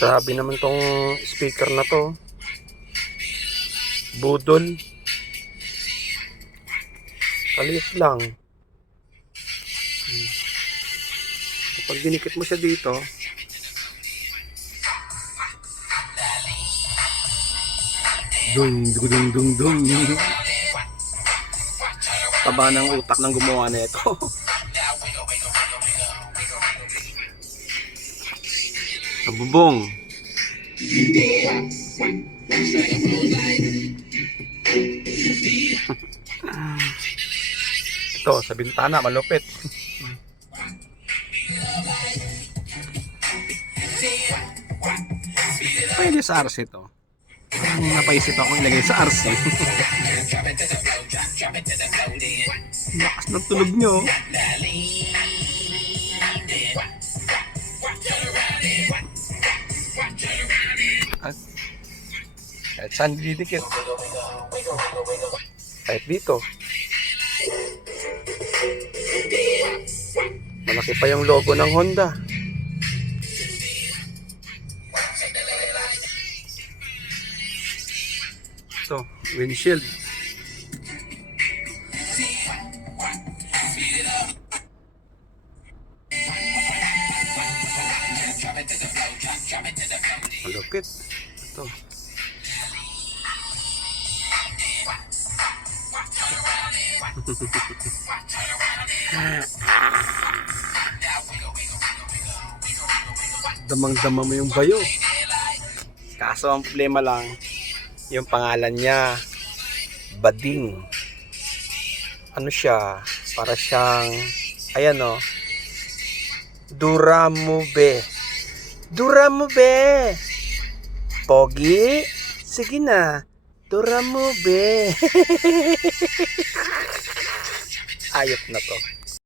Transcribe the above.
Grabe naman tong speaker na to. Budol. Kaliit lang. Kapag dinikit mo siya dito, dung dung dung dung. Taba ng utak ng gumawa nito. Sa bubong. Ito sa bintana malupit. Pwede sa RC to. Napaisip ako ilagay sa RC. Lakas ng tulog nyo. Kahit saan didikit. Kahit dito. Malaki pa yung logo ng Honda. Ito, windshield. Malupit. Ito. Damang-dama mo yung bayo. Kaso ang problema lang, yung pangalan niya, Bading. Ano siya? Para siyang, ayan o, Duramube. Duramube! Pogi? Sige na. Duramube. Ayop na to.